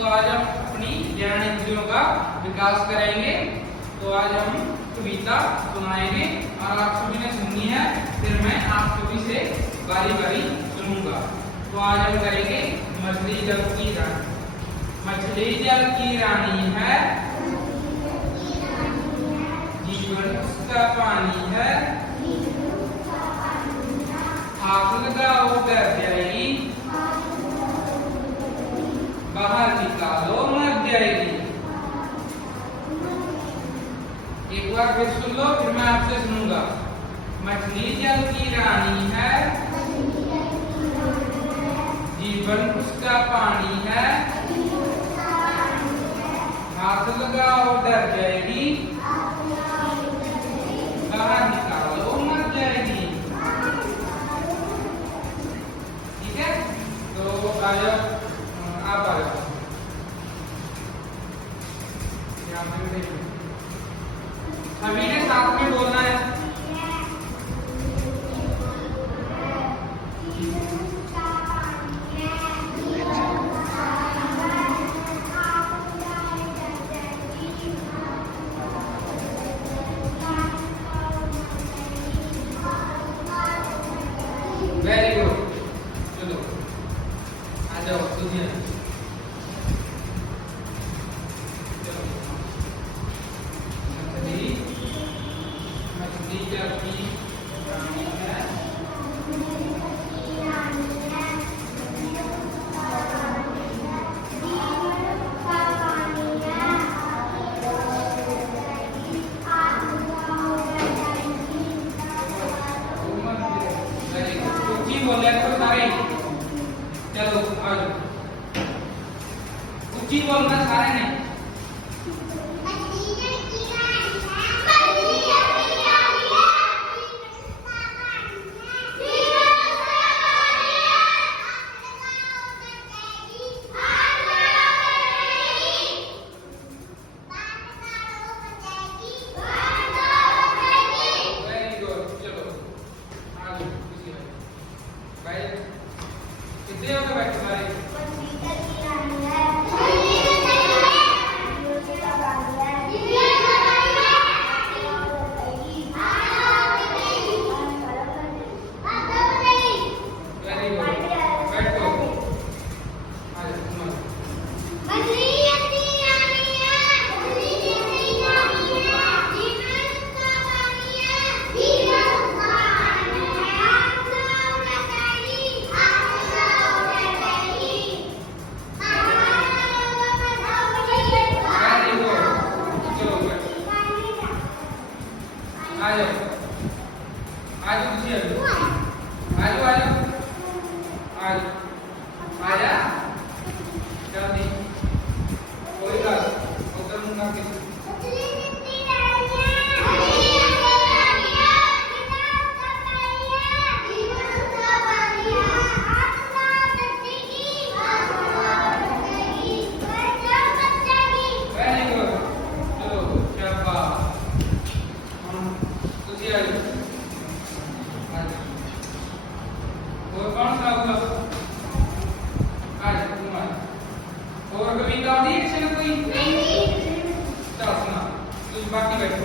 तो आज हम अपनी ज्ञान इंद्रियों का विकास करेंगे। तो आज हम कविता सुनाएंगे और आप सभी ने सुननी है, फिर मैं आप सभी से बारी बारी सुनूंगा। तो आज हम करेंगे मछली जल की रानी। मछली जल की रानी है, जीवन उसका पानी है, आग लगाओ डर जाएगी, बाहर निकालो मर जाएगी। एक बार फिर सुन लो, फिर मैं आपसे सुनूंगा। मछली जल की रानी है, जीवन उसका पानी है, हाथ लगाओ डर जाएगी, बाहर निकालो मर जाएगी। ठीक है, तो आ जाओ, आप आ जाओ। सभी ने साथ में बोलना है। वेरी गुड, चलो आ जाओ सुनिए। चलो मछली जल की रानी है, बोले तो सारे। चलो आ जाओ, ऊंची बोलना सारे ने। वेरी गुड, चलो आ जाओ भाई। कितने हो गए भाई तुम्हारे? वेरी गुड, बैठो। आ जाओ तुम्हारे। आ जाओ, आ जाओ, जी आ जाओ, आ जाओ, आ जाओ, आ जाओ, आ जा जल्दी। कोई बात उधर मुंगा के वेरी गुड, चलो शाबाश। और कौन सा होगा? आज तुम्हारा और कविता आती है कोई? चलो सुना, तुम बाकी बैठो।